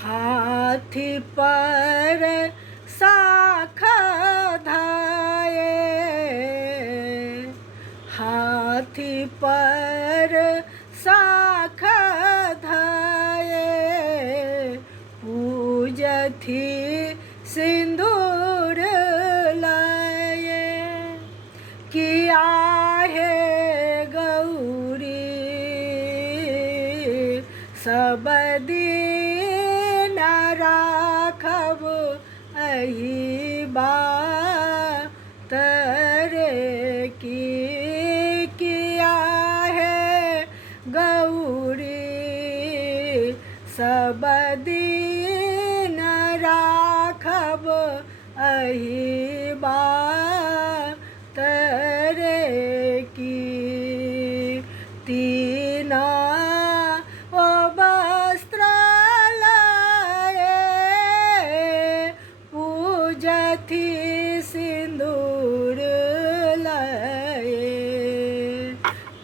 हाथी पर शाखा धाये, हाथी पर शाखा धाये, पूजथी सिंदूर लाये। किया है गौरी सब दिन राखब अही बात रे की। किया है गौरी सब दिन राखब अही बात रे की। तीना ओ वस्त्र लाए, पूजथी सिंदूर लाए।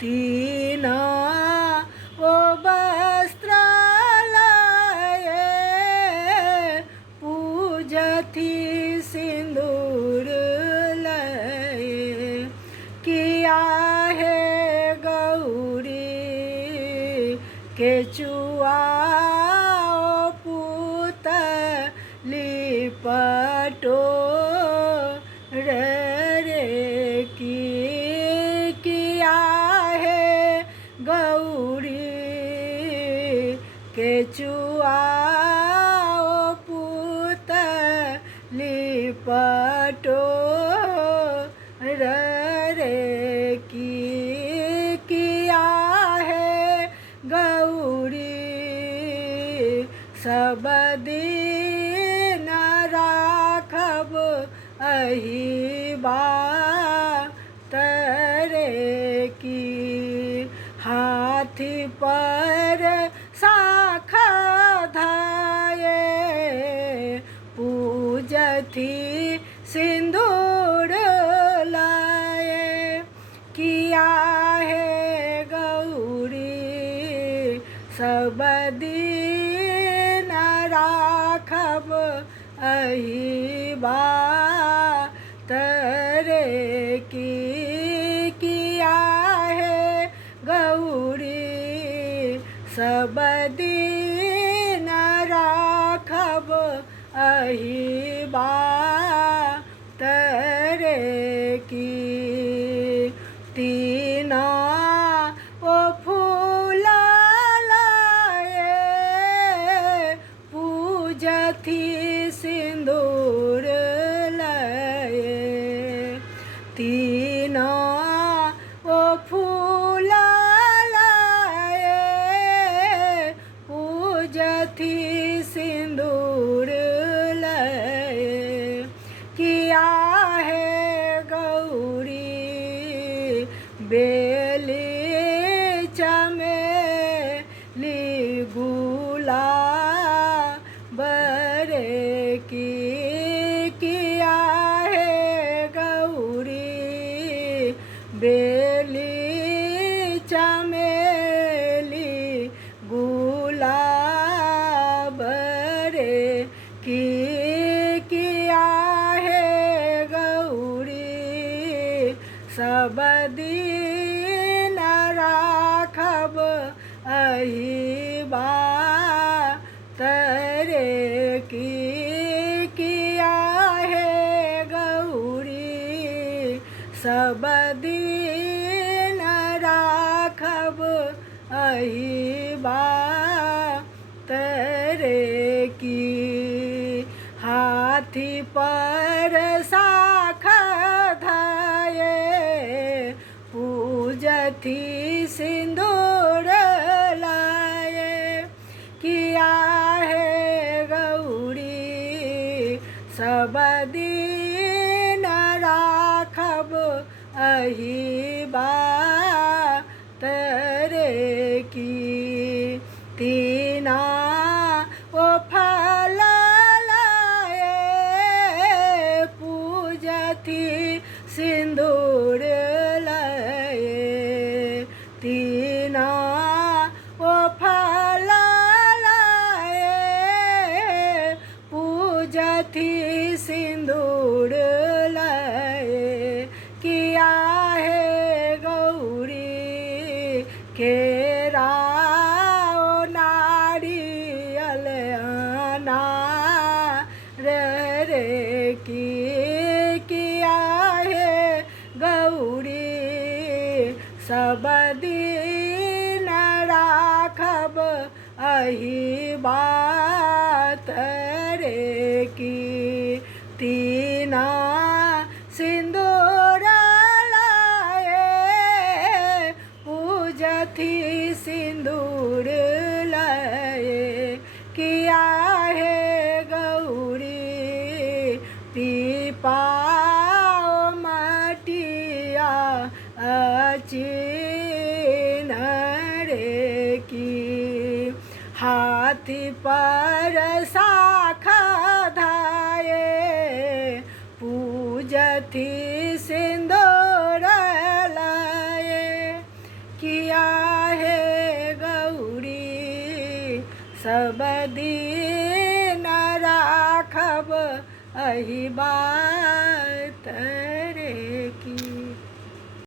तीना ओ वस्त्र लाए, पूजथी सिंदूर लाए। किया है गौरी केचुआ पुतली पटो रे की। किया है गौरी केचुआ पुतली पटो रे की। किया है गौरी सब दिन राखब अही बात रे की। हाथी पर शाखा धाये, पूजथी सिंदूर लाए। किया है गौरी सब दिन राखब अही बात रे की। किया है गौरी सब दिन राखब अही बात रे की। तीना ओ फूल लाए, पूजथी सिंदूर लाए। तीना ओ फूल लाए, पूजथी सिंदूर लाए। किया है गौरी बेली चमेली गुलाब रे की। किया है गौरी बेली चमेली गुलाब रे की। किया है गौरी सब दिन राखब अही बात रे की। किया है गौरी सब दिन राखब अही बात रे की। हाथी पर शाखा धाये, पूजथी सिंदूर लाए। किया है गौरी सब दिन राखब अही बात रे की। तीना ओ फल लाए, पूजथी सिंदूर लाए। तीना ओ फल लाए, पूजथी सिंदूर लाए किया है गौरी केराओ नारियल अनार रे की किया है गौरी सब दिन राखब अही बात रे की तीना सिंदूर लाए पूजथी सिंदूर लाए किया है गौरी पीपाओ मटिया अचिन रे की हाथी पर शाखा धाये पूजथी सिंदूर लाए किया है गौरी सब दिन राखब अही बात